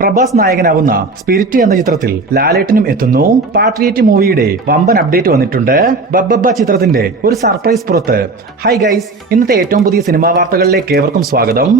Prabhas നായകനാവുന്ന spirit എന്ന ചിത്രത്തിൽ ലാലേട്ടനും എത്തുന്നു. പാട്രിയറ്റ് മൂവിയുടെ വമ്പൻ അപ്ഡേറ്റ് വന്നിട്ടുണ്ട്. ബബ്ബബ്ബ ചിത്രത്തിന്റെ ഒരു സർപ്രൈസ് പുറത്ത്. ഹായ് ഗൈസ്, ഇന്നത്തെ ഏറ്റവും പുതിയ സിനിമാ വാർത്തകളിലേക്ക് ഏവർക്കും സ്വാഗതം.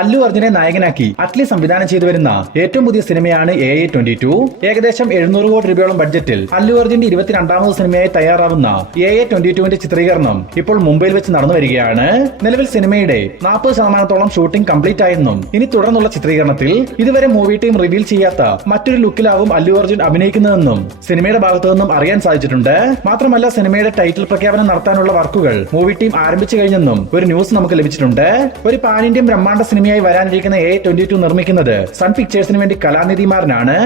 അല്ലു അർജുനെ നായകനാക്കി അറ്റ്ലി സംവിധാനം ചെയ്തു വരുന്ന ഏറ്റവും പുതിയ സിനിമയാണ് AA22. ഏകദേശം 700 കോടി രൂപയോളം ബഡ്ജറ്റിൽ അല്ലു അർജുന്റെ 22ാമത് സിനിമയായി തയ്യാറാവുന്ന AA22ന്റെ ചിത്രീകരണം ഇപ്പോൾ മുംബൈയിൽ വെച്ച് നടന്നു വരികയാണ്. നിലവിൽ സിനിമയുടെ 40% ഷൂട്ടിംഗ് കംപ്ലീറ്റ് ആയെന്നും ഇനി തുടർന്നുള്ള ചിത്രീകരണത്തിൽ ഇതുവരെ മൂവി ടീം റിവീൽ ചെയ്യാത്ത മറ്റൊരു ലുക്കിലാവും അല്ലു അർജുൻ അഭിനയിക്കുന്നതെന്നും സിനിമയുടെ ഭാഗത്തു നിന്നും അറിയാൻ സാധിച്ചിട്ടുണ്ട്. മാത്രമല്ല, സിനിമയുടെ ടൈറ്റിൽ പ്രഖ്യാപനം നടത്താനുള്ള വർക്കുകൾ മൂവി ടീം ആരംഭിച്ചു കഴിഞ്ഞെന്നും ഒരു ന്യൂസ് നമുക്ക് ലഭിച്ചിട്ടുണ്ട്. ഒരു പാൻ ഇന്ത്യൻ ബ്രഹ്മാണ്ഡ സിനിമയായി വരാനിരിക്കുന്ന AA22 നിർമ്മിക്കുന്നത് സൺ പിക്ചേഴ്സിന് വേണ്ടി കലാനിധിമാരനാണ്.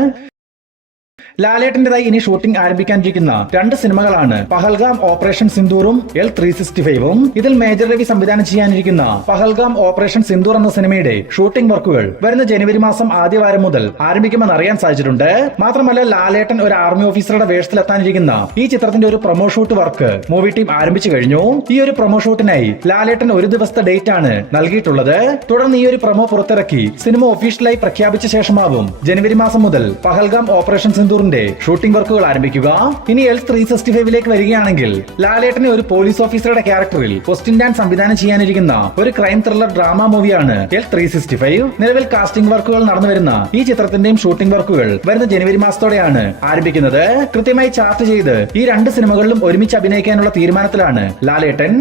ലാലേട്ടന്റേതായി ഇനി ഷൂട്ടിംഗ് ആരംഭിക്കാനിരിക്കുന്ന 2 സിനിമകളാണ് പഹൽഗാം ഓപ്പറേഷൻ സിന്ദൂറും L365. ഇതിൽ മേജർ രവി സംവിധാനം ചെയ്യാനിരിക്കുന്ന പഹൽഗാം ഓപ്പറേഷൻ സിന്ദൂർ എന്ന സിനിമയുടെ ഷൂട്ടിംഗ് വർക്കുകൾ വരുന്ന ജനുവരി മാസം ആദ്യവാരം മുതൽ ആരംഭിക്കുമെന്ന് അറിയാൻ സാധിച്ചിട്ടുണ്ട്. മാത്രമല്ല, ലാലേട്ടൻ ഒരു ആർമി ഓഫീസറുടെ വേഷത്തിലെത്താനിരിക്കുന്ന ഈ ചിത്രത്തിന്റെ ഒരു promo shoot work movie team ആരംഭിച്ചു കഴിഞ്ഞു. ഈ ഒരു പ്രൊമോ ഷൂട്ടിനായി ലാലേട്ടൻ ഒരു ദിവസത്തെ ഡേറ്റ് ആണ് നൽകിയിട്ടുള്ളത്. തുടർന്ന് ഈ ഒരു പ്രൊമോ പുറത്തിറക്കി സിനിമ ഒഫീഷ്യലായി പ്രഖ്യാപിച്ച ശേഷമാവും ജനുവരി മാസം മുതൽ പഹൽഗാം ഓപ്പറേഷൻ സിന്ദൂർ ഷൂട്ടിംഗ് വർക്കുകൾ ആരംഭിക്കുക. ഇനി L365 വരികയാണെങ്കിൽ ലാലേട്ടനെ ഒരു പോലീസ് ഓഫീസറുടെ ക്യാരക്ടറിൽ ക്വസ്റ്റ്യൻ ഡാൻ സംവിധാനം ചെയ്യാനിരിക്കുന്ന ഒരു ക്രൈം ത്രില്ലർ ഡ്രാമ മൂവിയാണ് L365. നിലവിൽ കാസ്റ്റിംഗ് വർക്കുകൾ നടന്നു വരുന്ന ഈ ചിത്രത്തിന്റെയും ഷൂട്ടിംഗ് വർക്കുകൾ വരുന്ന ജനുവരി മാസത്തോടെയാണ് ആരംഭിക്കുന്നത്. കൃത്യമായി ചാർട്ട് ചെയ്ത് ഈ 2 സിനിമകളിലും ഒരുമിച്ച് അഭിനയിക്കാനുള്ള തീരുമാനത്തിലാണ് ലാലേട്ടൻ.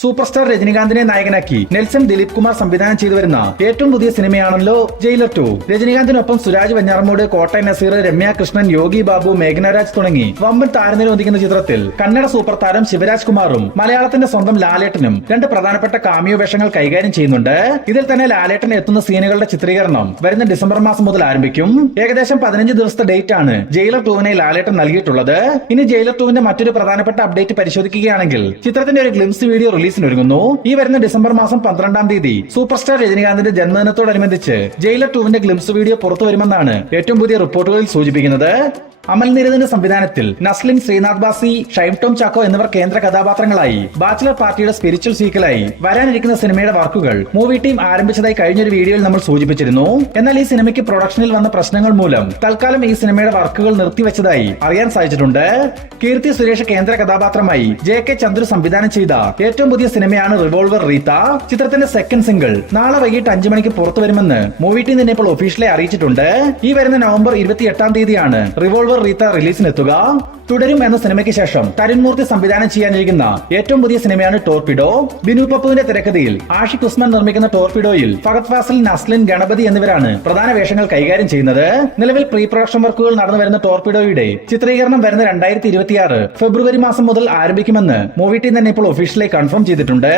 സൂപ്പർ സ്റ്റാർ രജനികാന്തിനെ നായകനാക്കി നെൽസൺ ദിലീപ് കുമാർ സംവിധാനം ചെയ്തു വരുന്ന ഏറ്റവും പുതിയ സിനിമയാണല്ലോ ജയിലർ 2. രജനികാന്തിനൊപ്പം സുരാജ് വെഞ്ഞാറമൂട്, കോട്ടയം നസീർ, രമ്യ കൃഷ്ണൻ, യോഗി ബാബു, മേഘ്നരാജ് തുടങ്ങി വമ്പൻ താരനിര ഒന്നിക്കുന്ന ചിത്രത്തിൽ കന്നഡ സൂപ്പർ താരം ശിവരാജ് കുമാറും മലയാളത്തിന്റെ സ്വന്തം ലാലേട്ടനും 2 പ്രധാനപ്പെട്ട കാമിയോ വേഷങ്ങൾ കൈകാര്യം ചെയ്യുന്നുണ്ട്. ഇതിൽ തന്നെ ലാലേട്ടൻ എത്തുന്ന സീനുകളുടെ ചിത്രീകരണം വരുന്ന ഡിസംബർ മാസം മുതൽ ആരംഭിക്കും. ഏകദേശം 15 ദിവസത്തെ ഡേറ്റ് ആണ് ജയിലർ 2 ലാലേട്ടൻ നൽകിയിട്ടുള്ളത്. ഇനി ജയിലർ 2 മറ്റൊരു പ്രധാനപ്പെട്ട അപ്ഡേറ്റ് പരിശോധിക്കുകയാണെങ്കിൽ ചിത്രത്തിന്റെ ഒരു ഗ്ലിംസ് വീഡിയോ റിലീസിനൊരുങ്ങുന്നു. ഈ വരുന്ന ഡിസംബർ മാസം 12-ാം തീയതി സൂപ്പർ സ്റ്റാർ രജനികാന്തിന്റെ ജന്മദിനത്തോടനുബന്ധിച്ച് ജയിലർ 2 ഗ്ലിംസ് വീഡിയോ പുറത്തു വരുമെന്നാണ് ഏറ്റവും പുതിയ റിപ്പോർട്ടുകളിൽ സൂചിപ്പിക്കുന്നത്. അമൽ നീരദിന്റെ സംവിധാനത്തിൽ നസ്ലിൻ, ശ്രീനാഥ് ബാസി, ഷൈം ടോം ചാക്കോ എന്നിവർ കേന്ദ്ര കഥാപാത്രങ്ങളായി ബാച്ചിലർ പാർട്ടിയുടെ സ്പിരിച്വൽ സീക്വലായി വരാനിരിക്കുന്ന സിനിമയുടെ വർക്കുകൾ മൂവി ടീം ആരംഭിച്ചതായി കഴിഞ്ഞൊരു വീഡിയോയിൽ നമ്മൾ സൂചിപ്പിച്ചിരുന്നു. എന്നാൽ ഈ സിനിമയ്ക്ക് പ്രൊഡക്ഷനിൽ വന്ന പ്രശ്നങ്ങൾ മൂലം തൽക്കാലം ഈ സിനിമയുടെ വർക്കുകൾ നിർത്തിവെച്ചതായി അറിയാൻ സാധിച്ചിട്ടുണ്ട്. കീർത്തി സുരേഷ് കേന്ദ്ര കഥാപാത്രമായി JK ചന്ദ്രു സംവിധാനം ചെയ്ത ഏറ്റവും പുതിയ സിനിമയാണ് റിവോൾവർ റീത്ത. ചിത്രത്തിന്റെ സെക്കൻഡ് സിംഗിൾ നാളെ വൈകിട്ട് 5 മണിക്ക് പുറത്തു വരുമെന്ന് മൂവി ടീം തന്നെ ഇപ്പോൾ ഒഫീഷ്യലി അറിയിച്ചിട്ടുണ്ട്. ഈ വരുന്ന നവംബർ 28-ാം തീയതിയാണ് റിവോൾവർ റീത്ത റിലീസിനെത്തുക. തുടരും എന്ന സിനിമയ്ക്ക് ശേഷം തരുൺമൂർത്തി സംവിധാനം ചെയ്യാനിരിക്കുന്ന ഏറ്റവും പുതിയ സിനിമയാണ് ടോർപിഡോ. ബിനു പപ്പുവിന്റെ തിരക്കഥയിൽ ആഷിഖ് ഉസ്മാൻ നിർമ്മിക്കുന്ന ടോർപിഡോയിൽ ഫഹദ് ഫാസിൽ, നസ്ലിൻ, ഗണപതി എന്നിവരാണ് പ്രധാന വേഷങ്ങൾ കൈകാര്യം ചെയ്യുന്നത്. നിലവിൽ പ്രീ പ്രൊഡക്ഷൻ വർക്കുകൾ നടന്നു വരുന്ന ടോർപിഡോയുടെ ചിത്രീകരണം വരുന്ന 2026 ഫെബ്രുവരി മാസം മുതൽ ആരംഭിക്കുമെന്ന് മൂവി ടീം തന്നെ ഇപ്പോൾ ഒഫീഷ്യലായി കൺഫേം ചെയ്തിട്ടുണ്ട്.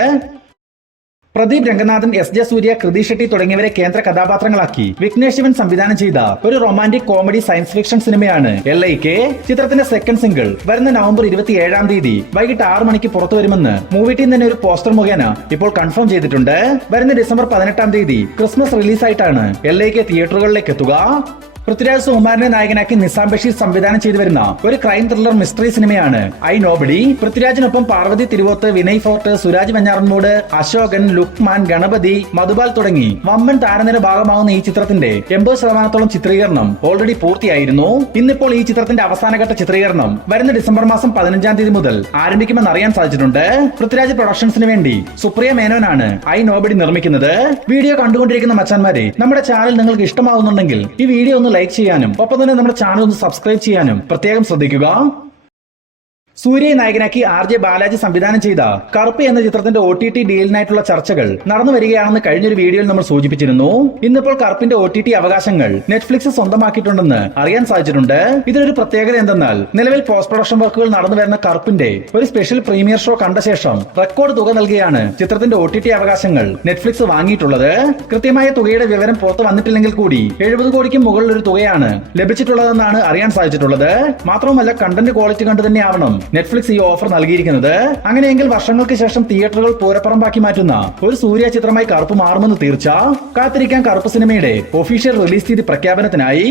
പ്രദീപ് രംഗനാഥൻ, S J സൂര്യ, കൃതി ഷെട്ടി തുടങ്ങിയവരെ കേന്ദ്ര കഥാപാത്രങ്ങളാക്കി വിഘ്നേഷ് ശിവൻ സംവിധാനം ചെയ്ത ഒരു റൊമാന്റിക് കോമഡി സയൻസ് ഫിക്ഷൻ സിനിമയാണ് LIK. ചിത്രത്തിന്റെ സെക്കൻഡ് സിംഗിൾ വരുന്ന നവംബർ 27-ാം തീയതി വൈകിട്ട് 6 മണിക്ക് പുറത്തു വരുമെന്ന് മൂവി ടീം തന്നെ ഒരു പോസ്റ്റർ മുഖേന ഇപ്പോൾ കൺഫേം ചെയ്തിട്ടുണ്ട്. വരുന്ന ഡിസംബർ 18-ാം തീയതി ക്രിസ്മസ് റിലീസായിട്ടാണ് LIK തിയേറ്ററുകളിലേക്ക് എത്തുക. പൃഥ്വിരാജ് സുകുമാരനെ നായകനാക്കി നിസാം ബഷീർ സംവിധാനം ചെയ്തു വരുന്ന ഒരു ക്രൈം ത്രില്ലർ മിസ്റ്ററി സിനിമയാണ് ഐ നോബഡി. പൃഥ്വിരാജിനൊപ്പം പാർവതി തിരുവോത്ത്, വിനയ് ഫോർട്ട്, സുരാജ് വെഞ്ഞാറമൂട്, അശോകൻ, ലുക്മാൻ, ഗണപതി, മധുബാൽ തുടങ്ങി വമ്പൻ താരനിര ഭാഗമാകുന്ന ഈ ചിത്രത്തിന്റെ 80% ചിത്രീകരണം ഓൾറെഡി പൂർത്തിയായിരുന്നു. ഇന്നിപ്പോൾ ഈ ചിത്രത്തിന്റെ അവസാനഘട്ട ചിത്രീകരണം വരുന്ന ഡിസംബർ മാസം 15-ാം തീയതി മുതൽ ആരംഭിക്കുമെന്ന് അറിയാൻ സാധിച്ചിട്ടുണ്ട്. പൃഥ്വിരാജ് പ്രൊഡക്ഷൻസിന് വേണ്ടി സുപ്രിയ മേനോനാണ് ഐ നോബഡി നിർമ്മിക്കുന്നത്. വീഡിയോ കണ്ടുകൊണ്ടിരിക്കുന്ന മച്ചാന്മാരെ, നമ്മുടെ ചാനൽ നിങ്ങൾക്ക് ഇഷ്ടമാവുന്നുണ്ടെങ്കിൽ ഈ വീഡിയോ ഒന്ന് ലൈക്ക് ചെയ്യാനും ഒപ്പം തന്നെ നമ്മുടെ ചാനൽ ഒന്ന് സബ്സ്ക്രൈബ് ചെയ്യാനും പ്രത്യേകം ശ്രദ്ധിക്കുക. സൂര്യയെ നായകനാക്കി RJ ബാലാജി സംവിധാനം ചെയ്ത കറുപ്പ് എന്ന ചിത്രത്തിന്റെ OTT ഡീലിനായിട്ടുള്ള ചർച്ചകൾ നടന്നു വരികയാണെന്ന് കഴിഞ്ഞൊരു വീഡിയോയിൽ നമ്മൾ സൂചിപ്പിച്ചിരുന്നു. ഇന്നിപ്പോൾ കറുപ്പിന്റെ OTT അവകാശങ്ങൾ നെറ്റ്ഫ്ലിക്സ് സ്വന്തമാക്കിയിട്ടുണ്ടെന്ന് അറിയാൻ സാധിച്ചിട്ടുണ്ട്. ഇതിനൊരു പ്രത്യേകത എന്തെന്നാൽ നിലവിൽ പോസ്റ്റ് പ്രൊഡക്ഷൻ വർക്കുകൾ നടന്നു വരുന്ന കറുപ്പിന്റെ ഒരു സ്പെഷ്യൽ പ്രീമിയർ ഷോ കണ്ട ശേഷം റെക്കോർഡ് തുക നൽകിയാണ് ചിത്രത്തിന്റെ OTT അവകാശങ്ങൾ നെറ്റ്ഫ്ലിക്സ് വാങ്ങിയിട്ടുള്ളത്. കൃത്യമായ തുകയുടെ വിവരം പുറത്തു വന്നിട്ടില്ലെങ്കിൽ കൂടി 70 കോടിക്ക് മുകളിൽ ഒരു തുകയാണ് ലഭിച്ചിട്ടുള്ളതെന്നാണ് അറിയാൻ സാധിച്ചിട്ടുള്ളത്. മാത്രവുമല്ല, കണ്ടന്റ് ക്വാളിറ്റി കണ്ടു തന്നെയാവണം നെറ്റ്ഫ്ലിക്സ് ഈ ഓഫർ നൽകിയിരിക്കുന്നത്. അങ്ങനെയെങ്കിൽ വർഷങ്ങൾക്ക് ശേഷം തിയേറ്ററുകൾ പൂരപ്പറമ്പാക്കി മാറ്റുന്ന ഒരു സൂര്യ ചിത്രമായി കറുപ്പ് മാറുമെന്ന് തീർച്ച. കാത്തിരിക്കാൻ കറുപ്പ് സിനിമയുടെ ഒഫീഷ്യൽ റിലീസ് തീയതി പ്രഖ്യാപനത്തിനായി.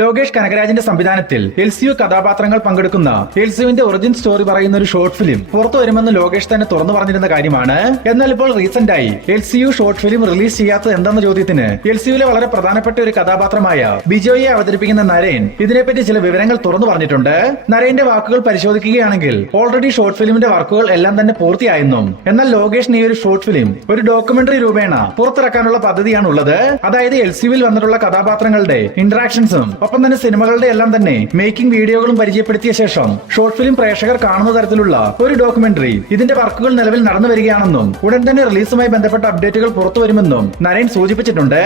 ലോകേഷ് കനകരാജിന്റെ സംവിധാനത്തിൽ എൽസിയു കഥാപാത്രങ്ങൾ പങ്കെടുക്കുന്ന എൽസിയുവിന്റെ ഒറിജിൻ സ്റ്റോറി പറയുന്ന ഒരു ഷോർട്ട് ഫിലിം പുറത്തു വരുമെന്ന് ലോകേഷ് തന്നെ തുറന്നു പറഞ്ഞിരുന്ന കാര്യമാണ്. എന്നാൽ ഇപ്പോൾ റീസെന്റ് ആയി എൽസിയു ഷോർട്ട് ഫിലിം റിലീസ് ചെയ്യാത്തത് എന്തെന്ന ചോദ്യത്തിന് എൽസിയുവിലെ വളരെ പ്രധാനപ്പെട്ട ഒരു കഥാപാത്രമായ ബിജോയെ അവതരിപ്പിക്കുന്ന നരേൻ ഇതിനെപ്പറ്റി ചില വിവരങ്ങൾ തുറന്നു പറഞ്ഞിട്ടുണ്ട്. നരേന്റെ വാക്കുകൾ പരിശോധിക്കുകയാണെങ്കിൽ ഓൾറെഡി ഷോർട്ട് ഫിലിമിന്റെ വർക്കുകൾ എല്ലാം തന്നെ പൂർത്തിയായെന്നും എന്നാൽ ലോകേഷിന് ഈ ഒരു ഷോർട്ട് ഫിലിം ഒരു ഡോക്യുമെന്ററി രൂപേണ പുറത്തിറക്കാനുള്ള പദ്ധതിയാണുള്ളത്. അതായത് എൽസിയുവിൽ വന്നിട്ടുള്ള കഥാപാത്രങ്ങളുടെ ഇന്ററാക്ഷൻസും ഒപ്പം തന്നെ സിനിമകളുടെ എല്ലാം തന്നെ മേക്കിംഗ് വീഡിയോകളും പരിചയപ്പെടുത്തിയ ശേഷം ഷോർട്ട് ഫിലിം പ്രേക്ഷകർ കാണുന്ന തരത്തിലുള്ള ഒരു ഡോക്യുമെന്ററി ഇതിന്റെ വർക്കുകൾ നിലവിൽ നടന്നു വരികയാണെന്നും ഉടൻ തന്നെ റിലീസുമായി ബന്ധപ്പെട്ട അപ്ഡേറ്റുകൾ പുറത്തു വരുമെന്നും നരേൻ സൂചിപ്പിച്ചിട്ടുണ്ട്.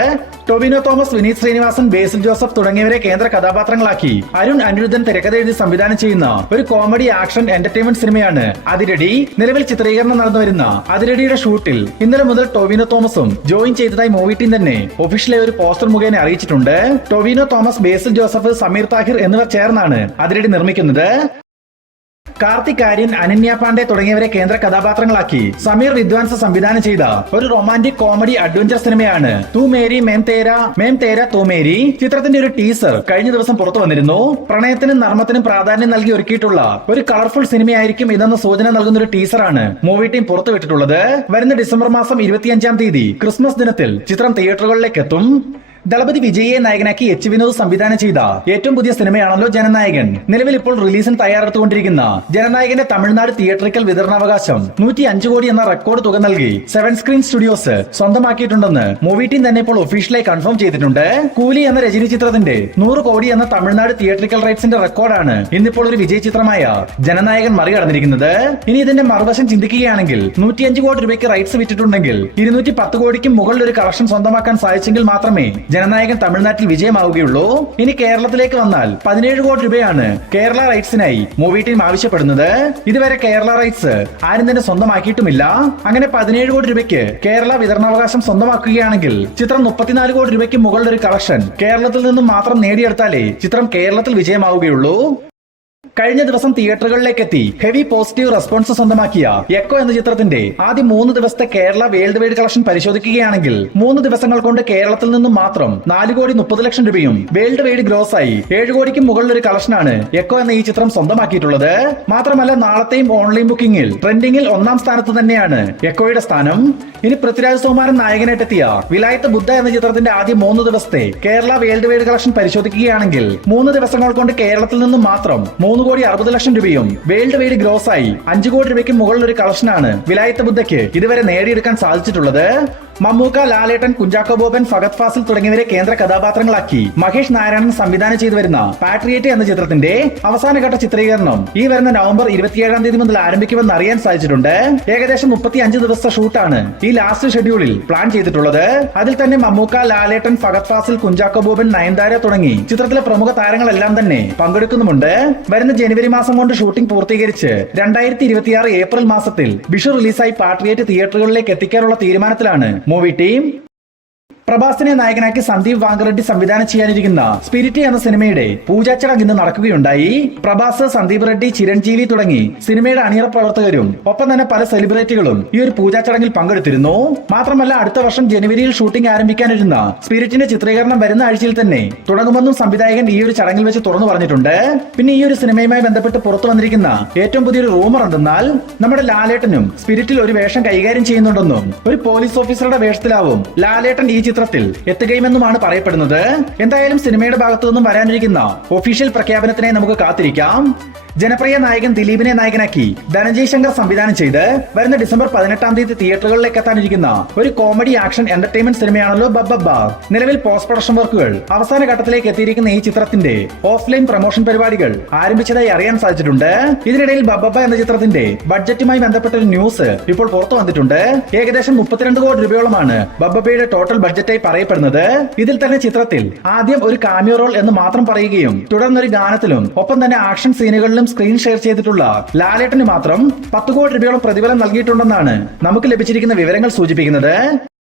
ടൊവിനോ തോമസ്, വിനീത് ശ്രീനിവാസൻ, ബേസിൽ ജോസഫ് തുടങ്ങിയവരെ കേന്ദ്ര കഥാപാത്രങ്ങളാക്കി അരുൺ അനിരുദ്ധൻ തിരക്കഥ എഴുതി സംവിധാനം ചെയ്യുന്ന ഒരു കോമഡി ആക്ഷൻ എന്റർടൈൻമെന്റ് സിനിമയാണ് അതിരടി. നിലവിൽ ചിത്രീകരണം നടന്നു വരുന്ന അതിരടിയുടെ ഷൂട്ടിൽ ഇന്നലെ മുതൽ ടൊവിനോ തോമസും ജോയിൻ ചെയ്തതായി മൂവി ടീം തന്നെ ഒഫീഷ്യലായി ഒരു പോസ്റ്റർ മുഖേന അറിയിച്ചിട്ടുണ്ട്. ടൊവിനോ തോമസ്, ബേസിൽ ജോസഫ്, സമീർ താഹിർ എന്നിവർ ചേർന്നാണ് അതിരടി നിർമ്മിക്കുന്നത്. കാർത്തിക് ആര്യൻ, അനന്യ പാണ്ഡെ തുടങ്ങിയവരെ കേന്ദ്ര കഥാപാത്രങ്ങളാക്കി സമീർ വിദ്വാൻസ് സംവിധാനം ചെയ്ത ഒരു റൊമാന്റിക് കോമഡി അഡ്വഞ്ചർ സിനിമയാണ് തൂ മേരി മേം തേര തോ മേരി. ചിത്രത്തിന്റെ ഒരു ടീസർ കഴിഞ്ഞ ദിവസം പുറത്തു വന്നിരുന്നു. പ്രണയത്തിനും നർമ്മത്തിനും പ്രാധാന്യം നൽകി ഒരുക്കിയിട്ടുള്ള ഒരു കളർഫുൾ സിനിമയായിരിക്കും ഇതെന്ന സൂചന നൽകുന്ന ഒരു ടീസറാണ് മൂവി ടീം പുറത്തുവിട്ടിട്ടുള്ളത്. വരുന്ന ഡിസംബർ മാസം 25-ാം തീയതി ക്രിസ്മസ് ദിനത്തിൽ ചിത്രം തിയേറ്ററുകളിലേക്ക് എത്തും. ദളപതി വിജയെ നായകനാക്കി എച്ച് വിനോദ് സംവിധാനം ചെയ്ത ഏറ്റവും പുതിയ സിനിമയാണല്ലോ ജനനായകൻ. നിലവിൽ ഇപ്പോൾ റിലീസിന് തയ്യാറെടുത്തുകൊണ്ടിരിക്കുന്ന ജനനായകന്റെ തമിഴ്നാട് തിയേറ്ററിക്കൽ വിതരണാവകാശം 105 കോടി എന്ന റെക്കോർഡ് തുക നൽകി 7 സ്ക്രീൻ സ്റ്റുഡിയോസ് സ്വന്തമാക്കിയിട്ടുണ്ടെന്ന് മൂവി ടീം തന്നെ ഇപ്പോൾ ഒഫീഷ്യലായി കൺഫേം ചെയ്തിട്ടുണ്ട്. കൂലി എന്ന രജനി ചിത്രത്തിന്റെ 100 കോടി എന്ന തമിഴ്നാട് തിയേറ്ററിക്കൽ റൈറ്റ്സിന്റെ റെക്കോർഡാണ് ഇന്നിപ്പോൾ ഒരു വിജയ ചിത്രമായ ജനനായകൻ മറികടന്നിരിക്കുന്നത്. ഇനി ഇതിന്റെ മറുവശം ചിന്തിക്കുകയാണെങ്കിൽ 105 കോടി രൂപയ്ക്ക് റൈറ്റ്സ് വിറ്റിട്ടുണ്ടെങ്കിൽ 210 കോടിക്കും മുകളിൽ ഒരു കളക്ഷൻ സ്വന്തമാക്കാൻ സാധിച്ചെങ്കിൽ മാത്രമേ ജനനായകൻ തമിഴ്നാട്ടിൽ വിജയമാവുകയുള്ളൂ. ഇനി കേരളത്തിലേക്ക് വന്നാൽ 17 കോടി രൂപയാണ് കേരള റൈറ്റ്സിനായി മൂവി ടീം ആവശ്യപ്പെടുന്നത്. ഇതുവരെ കേരള റൈറ്റ്സ് ആരും തന്നെ സ്വന്തമാക്കിയിട്ടുമില്ല. അങ്ങനെ 17 കോടി രൂപയ്ക്ക് കേരള വിതരണാവകാശം സ്വന്തമാക്കുകയാണെങ്കിൽ ചിത്രം 34 കോടി രൂപയ്ക്ക് മുകളിൽ ഒരു കളക്ഷൻ കേരളത്തിൽ നിന്നും മാത്രം നേടിയെടുത്താലേ ചിത്രം കേരളത്തിൽ വിജയമാവുകയുള്ളൂ. കഴിഞ്ഞ ദിവസം തിയേറ്ററുകളിലേക്ക് എത്തി ഹെവി പോസിറ്റീവ് റെസ്പോൺസ് സ്വന്തമാക്കിയ എക്കോ എന്ന ചിത്രത്തിന്റെ ആദ്യ 3 ദിവസത്തെ കേരള വേൾഡ് വൈഡ് കളക്ഷൻ പരിശോധിക്കുകയാണെങ്കിൽ 3 ദിവസങ്ങൾ കൊണ്ട് കേരളത്തിൽ നിന്നും മാത്രം 4 കോടി 30 ലക്ഷം രൂപയും വേൾഡ് വൈഡ് ഗ്രോസ് ആയി 7 കോടിക്കും മുകളിൽ ഒരു കളക്ഷനാണ് എക്കോ എന്ന ഈ ചിത്രം സ്വന്തമാക്കിയിട്ടുള്ളത്. മാത്രമല്ല നാളത്തെയും ഓൺലൈൻ ബുക്കിംഗിൽ ട്രെൻഡിംഗിൽ 1-ാം സ്ഥാനത്ത് തന്നെയാണ് എക്കോയുടെ സ്ഥാനം. ഇനി പൃഥ്വിരാജ് സുകുമാരൻ നായകനായിട്ടെത്തിയ വിലായത്ത് ബുദ്ധ എന്ന ചിത്രത്തിന്റെ ആദ്യ 3 ദിവസത്തെ കേരള വേൾഡ് വൈഡ് കളക്ഷൻ പരിശോധിക്കുകയാണെങ്കിൽ 3 ദിവസങ്ങൾ കൊണ്ട് കേരളത്തിൽ നിന്നും മാത്രം 3 കോടി 60 ലക്ഷം രൂപയും വേൾഡ് വൈഡ് ഗ്രോസ് ആയി 5 കോടി രൂപയ്ക്ക് മുകളിൽ ഒരു കളക്ഷനാണ് വിലായത്ത് ബുദ്ധയ്ക്ക് ഇതുവരെ നേടിയെടുക്കാൻ സാധിച്ചിട്ടുള്ളത്. മമ്മൂക്ക, ലാലേട്ടൻ, കുഞ്ചാക്കോ ബോബൻ, ഫഹദ് ഫാസിൽ തുടങ്ങിയവരെ കേന്ദ്ര കഥാപാത്രങ്ങളാക്കി മഹേഷ് നാരായണൻ സംവിധാനം ചെയ്തു വരുന്ന പാട്രിയറ്റ് എന്ന ചിത്രത്തിന്റെ അവസാനഘട്ട ചിത്രീകരണം ഈ വരുന്ന നവംബർ 27-ാം തീയതി മുതൽ ആരംഭിക്കുമെന്ന് അറിയാൻ സാധിച്ചിട്ടുണ്ട്. ഏകദേശം 35 ദിവസത്തെ ഷൂട്ടാണ് ഈ ലാസ്റ്റ് ഷെഡ്യൂളിൽ പ്ലാൻ ചെയ്തിട്ടുള്ളത്. അതിൽ തന്നെ മമ്മൂക്ക, ലാലേട്ടൻ, ഫഹദ് ഫാസിൽ, കുഞ്ചാക്കോ ബോബൻ, നയൻതാര തുടങ്ങി ചിത്രത്തിലെ പ്രമുഖ താരങ്ങളെല്ലാം തന്നെ പങ്കെടുക്കുന്നുമുണ്ട്. വരുന്ന ജനുവരി മാസം കൊണ്ട് ഷൂട്ടിംഗ് പൂർത്തീകരിച്ച് 2026 ഏപ്രിൽ മാസത്തിൽ വിഷു റിലീസായി പാട്രിയറ്റ് തിയേറ്ററുകളിലേക്ക് എത്തിക്കാനുള്ള തീരുമാനത്തിലാണ് മൂവി ടീം. പ്രഭാസിനെ നായകനാക്കി സന്ദീപ് വാങ്കറെഡ്ഡി സംവിധാനം ചെയ്യാനിരിക്കുന്ന സ്പിരിറ്റ് എന്ന സിനിമയുടെ പൂജാച്ചടങ്ങ് ഇന്ന് നടക്കുകയുണ്ടായി. പ്രഭാസ്, സന്ദീപ് റെഡ്ഡി, ചിരഞ്ജീവി തുടങ്ങി സിനിമയുടെ അണിയറ പ്രവർത്തകരും ഒപ്പം തന്നെ പല സെലിബ്രിറ്റികളും ഈ ഒരു പൂജാച്ചടങ്ങിൽ പങ്കെടുത്തിരുന്നു. മാത്രമല്ല അടുത്ത വർഷം ജനുവരിയിൽ ഷൂട്ടിംഗ് ആരംഭിക്കാനിരുന്ന സ്പിരിറ്റിന്റെ ചിത്രീകരണം വരുന്ന ആഴ്ചയിൽ തന്നെ തുടങ്ങുമെന്നും സംവിധായകൻ ഈ ഒരു ചടങ്ങിൽ വെച്ച് തുറന്നു പറഞ്ഞിട്ടുണ്ട്. പിന്നെ ഈ ഒരു സിനിമയുമായി ബന്ധപ്പെട്ട് പുറത്തു വന്നിരിക്കുന്ന ഏറ്റവും പുതിയൊരു റൂമർ എന്തെന്നാൽ നമ്മുടെ ലാലേട്ടനും സ്പിരിറ്റിൽ ഒരു വേഷം കൈകാര്യം ചെയ്യുന്നുണ്ടെന്നും ഒരു പോലീസ് ഓഫീസറുടെ വേഷത്തിലാവും ലാലേട്ടൻ ഈ ചിത്രത്തിൽ എത്തുകയുമെന്നുമാണ് പറയപ്പെടുന്നത്. എന്തായാലും സിനിമയുടെ ഭാഗത്തു നിന്നും വരാനിരിക്കുന്ന ഒഫീഷ്യൽ പ്രഖ്യാപനത്തിനായി നമുക്ക് കാത്തിരിക്കാം. ജനപ്രിയ നായകൻ ദിലീപിനെ നായകനാക്കി ധനഞ്ജയ് ശങ്കർ സംവിധാനം ചെയ്ത് വരുന്ന ഡിസംബർ 18-ാം തീയതി തിയേറ്ററുകളിലേക്ക് എത്താനിരിക്കുന്ന ഒരു കോമഡി ആക്ഷൻ എന്റർടൈൻമെന്റ് സിനിമയാണല്ലോ ബബ്ബബ്ബ. നിലവിൽ പോസ്റ്റ് പ്രൊഡക്ഷൻ വർക്കുകൾ അവസാന ഘട്ടത്തിലേക്ക് എത്തിയിരിക്കുന്ന ഈ ചിത്രത്തിന്റെ ഓഫ്ലൈൻ പ്രൊമോഷൻ പരിപാടികൾ ആരംഭിച്ചതായി അറിയാൻ സാധിച്ചിട്ടുണ്ട്. ഇതിനിടയിൽ ബബ്ബബ്ബ എന്ന ചിത്രത്തിന്റെ ബഡ്ജറ്റുമായി ബന്ധപ്പെട്ട ഒരു ന്യൂസ് ഇപ്പോൾ പുറത്തു വന്നിട്ടുണ്ട്. ഏകദേശം 32 കോടി രൂപയോളമാണ് ബബ്ബബ്ബയുടെ ടോട്ടൽ ബഡ്ജറ്റായി പറയപ്പെടുന്നത്. ഇതിൽ തന്നെ ചിത്രത്തിൽ ആദ്യം ഒരു കാമിയോ റോൾ എന്ന് മാത്രം പറയുകയും തുടർന്നൊരു ഗാനത്തിലും ഒപ്പം തന്നെ ആക്ഷൻ സീനുകളിലും സ്ക്രീൻ ഷെയർ ചെയ്തിട്ടുള്ള ലാലേട്ടന് മാത്രം 10 കോടി രൂപയോളം പ്രതിഫലം നൽകിയിട്ടുണ്ടെന്നാണ് നമുക്ക് ലഭിച്ചിരിക്കുന്ന വിവരങ്ങൾ സൂചിപ്പിക്കുന്നത്.